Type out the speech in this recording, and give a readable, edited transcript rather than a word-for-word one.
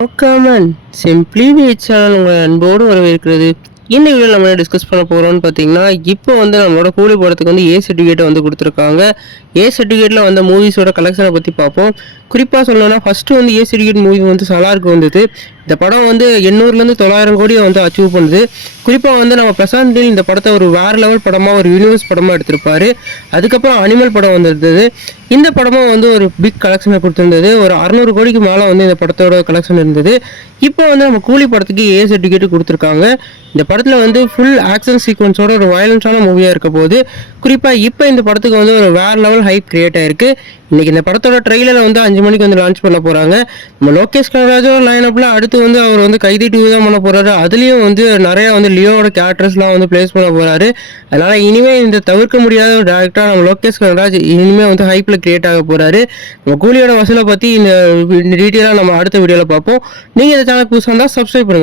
Common simply வீட் channel உங்களை அன்போடு வரவேற்கிறது. இந்த வீடியோ நம்ம டிஸ்கஸ் பண்ண போகிறோம்னு பார்த்தீங்கன்னா, இப்போ வந்து நம்மளோட கூலி படத்துக்கு வந்து ஏ சர்டிஃபிகேட்டை வந்து கொடுத்துருக்காங்க. ஏ சர்டிஃபிகேட்டில் வந்த மூவிஸோட கலெக்ஷனை பற்றி பார்ப்போம். குறிப்பாக சொல்லணும்னா ஃபஸ்ட்டு வந்து ஏ சர்டிஃபிகேட் மூவி வந்து சலாருக்கு வந்தது. இந்த படம் வந்து 800லேருந்து 900 கோடியை வந்து அச்சீவ் பண்ணுது. குறிப்பாக வந்து நம்ம பிரசாந்த் நீல் இந்த படத்தை ஒரு வேறு லெவல் படமாக ஒரு யூனிவர்ஸ் படமாக எடுத்திருப்பாரு. அதுக்கப்புறம் அனிமல் படம் வந்திருந்தது. இந்த படமும் வந்து ஒரு பிக் கலெக்ஷனை கொடுத்துருந்தது. ஒரு 600 கோடிக்கு மேலே வந்து இந்த படத்தோட கலெக்ஷன் இருந்தது. இப்போ வந்து நம்ம கூலி படத்துக்கு ஏ சர்டிஃபிகேட் கொடுத்துருக்காங்க. இந்த படத்தில் வந்து ஃபுல் ஆக்ஷன் சீக்வன்ஸோட ஒரு வயலன்ஸான மூவியாக இருக்க போது. குறிப்பாக இப்போ இந்த படத்துக்கு வந்து ஒரு வேறு லெவல் ஹைப் கிரியேட் ஆயிருக்கு. இன்றைக்கி இந்த படத்தோட ட்ரெய்லரை வந்து 5 மணிக்கு வந்து லான்ச் பண்ண போகிறாங்க. நம்ம லோகேஷ் கனகராஜோட லைனப்பில் அடுத்து வந்து அவர் வந்து கைதி 2 தான் பண்ண போகிறாரு. அதுலேயும் வந்து நிறையா வந்து லியோட கேரக்டர்ஸ்லாம் வந்து ப்ளேஸ் பண்ண போகிறாரு. அதனால் இனிமேல் இந்த தவிர்க்க முடியாத ஒரு டேரக்டராக நம்ம லோகேஷ் கனகராஜ் இனிமேல் வந்து ஹைப்பில் கிரியேட் ஆக போகிறாரு. நம்ம கூலியோட வசூலை பற்றி இந்த டீட்டெயிலாக நம்ம அடுத்த வீடியோவில் பார்ப்போம். நீங்கள் இந்த சேனல் புதுசாக இருந்தால் சப்ஸ்கிரைப் பண்ணுங்கள்.